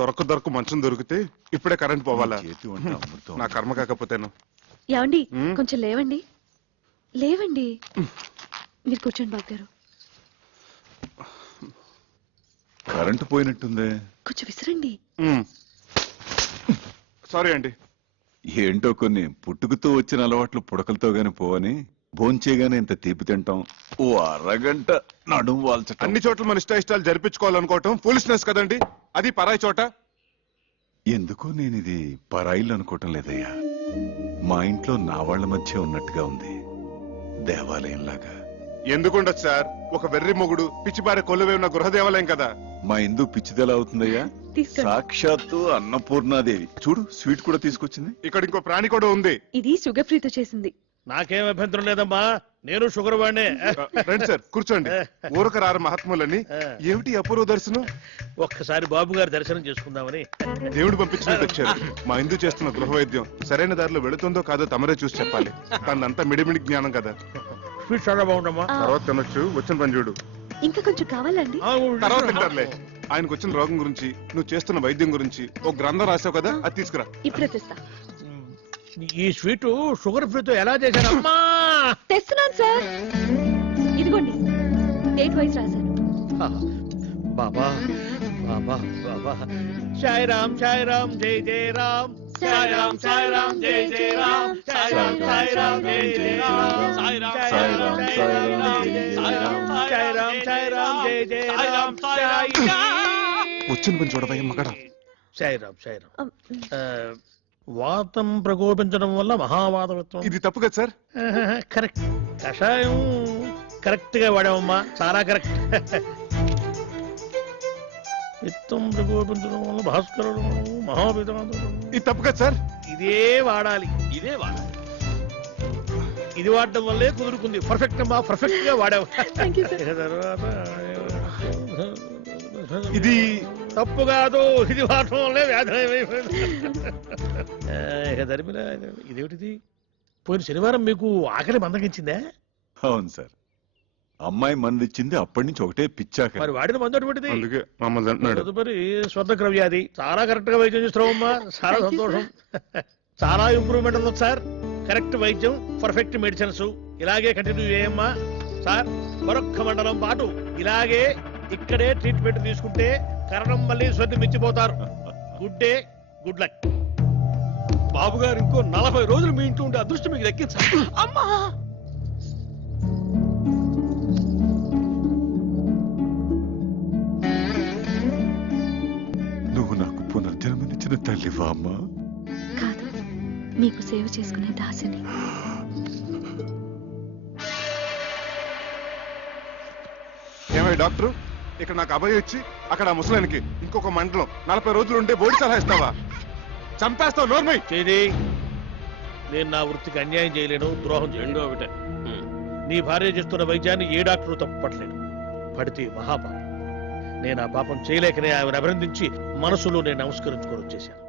దొరక మంచం దొరికితే ఇప్పుడే కరెంట్ పోవాలా? నా కర్మ కాకపోతేను. ఏమండి కొంచెం లేవండి, లేవండి. మీరు కూర్చోండి బాబు గారు. కరెంటు పోయినట్టుందే, కొంచెం విసిరండి. సారీ అండి. ఏంటో కొన్ని పుట్టుకతో వచ్చిన అలవాట్లు పుడకలతో గాని పోవని భోంచేగానే ఇంత తీపి తింటాం, ఓ అరగంట నడుము వాల్చటం. అన్ని చోట్ల మన ఇష్టాలు జరిపించుకోవాలనుకోవటం ఫూలిష్నెస్ కదండి. అది పరాయి చోట. ఎందుకో నేను ఇది పరాయిలు అనుకోవటం లేదయ్యా. మా ఇంట్లో నా వాళ్ల మధ్య ఉన్నట్టుగా ఉంది, దేవాలయంలాగా. ఎందుకుండదు సార్, ఒక వెర్రి మొగుడు పిచ్చిపారే కొలువే ఉన్న గృహ దేవాలయం కదా. మా ఇందు పిచ్చిదెలా అవుతుందయ్యా? సాక్షాత్తు అన్నపూర్ణాదేవి. చూడు, స్వీట్ కూడా తీసుకొచ్చింది. ఇక్కడ ఇంకో ప్రాణి కూడా ఉంది. ఇది షుగర్ ఫ్రీతో చేసింది. నాకేం అభ్యంతరం లేదమ్మా, నేను షుగర్ వాడినే. రండి సార్, కూర్చోండి. ఊరక రారు మహాత్ములని. ఏమిటి అపూర్వ దర్శనం? ఒక్కసారి బాబు గారి దర్శనం చేసుకుందామని. దేవుడు పంపించినట్టు వచ్చారు. మా ఇందు చేస్తున్న గృహ వైద్యం సరైన దారిలో వెళుతుందో కాదో తమరే చూసి చెప్పాలి. తనంతా మిడిమిడి జ్ఞానం కదా. స్వీట్ చాలా బాగుందమ్మా. తర్వాత తినొచ్చు, వచ్చిన పని చూడు. ఇంకా కొంచెం కావాలండి? తర్వాత తింటారులే. ఆయనకు వచ్చిన రోగం గురించి, నువ్వు చేస్తున్న వైద్యం గురించి ఒక గ్రంథం రాసావు కదా, అది తీసుకురా. ఇప్పుడే తెస్తా. ఈ స్వీట్ షుగర్ ఫ్రీతో ఎలా చేశారమ్మా? తెస్తున్నాను సార్, ఇదిగోండి. డేట్ వైజ్ రాశాను. బాబా బాబా బాబా. సాయి రామ్ సాయి రామ్ జై జై రామ్. సాయి రామ్ సాయి రామ్ జై జై రామ్. సాయి రామ్ సాయి రామ్ జై జై రామ్. సాయి రామ్ సాయి రామ్ జై జై రామ్. సాయి రామ్ సాయి రామ్ జై జై రామ్. వచ్చిన పని చూడవయ్య మగడ. సాయి రామ్ సాయి రామ్. వాతం ప్రకోపించడం వల్ల మహావాతవత్వం. ఇది తప్పు కదా సార్? కరెక్ట్. కషాయం కరెక్ట్ గా వాడామమ్మా, చాలా కరెక్ట్. విత్తం ప్రకోపించడం వల్ల భాస్కరుడు మహాపితాంతుడు. ఇది తప్పు కదా సార్? ఇదే వాడాలి, ఇదే వాడాలి. ఇది వాడడం వల్లే కుదురుకుంది. పర్ఫెక్ట్ అమ్మా, పర్ఫెక్ట్ గా వాడావు. తర్వాత ఇది తప్పు కాదు, ఇది వాడటం వల్లే వ్యాధి. ఇక ధర్మిలా, ఇదేమిటిది? పోయిన శనివారం మీకు ఆకలి మందగించిందే? అవును సార్, అమ్మాయి మంది ఇచ్చింది, అప్పటి నుంచి ఒకటే పిచ్చాక. మరి వాడిన మందు అటువంటిది. అందుకే మమ్మల్ని అంటున్నాడు. తదుపరి స్వర్ణగ్ర వ్యాధి. చాలా కరెక్ట్ గా వైద్యం చేస్తున్నావమ్మా, చాలా సంతోషం. చాలా ఇంప్రూవ్మెంట్ ఉంది సార్. కరెక్ట్ వైద్యం, పర్ఫెక్ట్ మెడిసిన్స్. ఇలాగే కంటిన్యూ చేయమ్మా సార్. మరొక్క మండలం పాటు ఇలాగే ఇక్కడే ట్రీట్మెంట్ తీసుకుంటే కరణం మళ్ళీ స్వర్ణం మించిపోతారు. Good day, good luck. బాబు గారు ఇంకో 40 రోజులు మీ ఇంట్లో ఉండే అదృష్టం మీకు దక్కించాలి. అమ్మా, నువ్వు నాకు పునర్జన్మనిచ్చిన తల్లివా అమ్మా? కాదు, మీకు సేవ చేసుకునే దాసిని. ఏమై డాక్టర్, ఇక్కడ నాకు అభయం ఇచ్చి అక్కడ ముసలానికి ఇంకొక మండలం 40 రోజులు ఉంటే బోడి సలహా ఇస్తావా? చంపేస్తావు. నోర్మై చేది. నేను నా వృత్తికి అన్యాయం చేయలేను, ద్రోహం చేయలేను. ఒకటే. నీ భార్య చేస్తున్న వైద్యాన్ని ఏ డాక్టరు తప్పట్లేదు. పడితే మహాపాపం. నేను ఆ పాపం చేయలేకనే ఆమెను అభినందించి మనసులో నేను నమస్కరించుకొని వచ్చేశాను.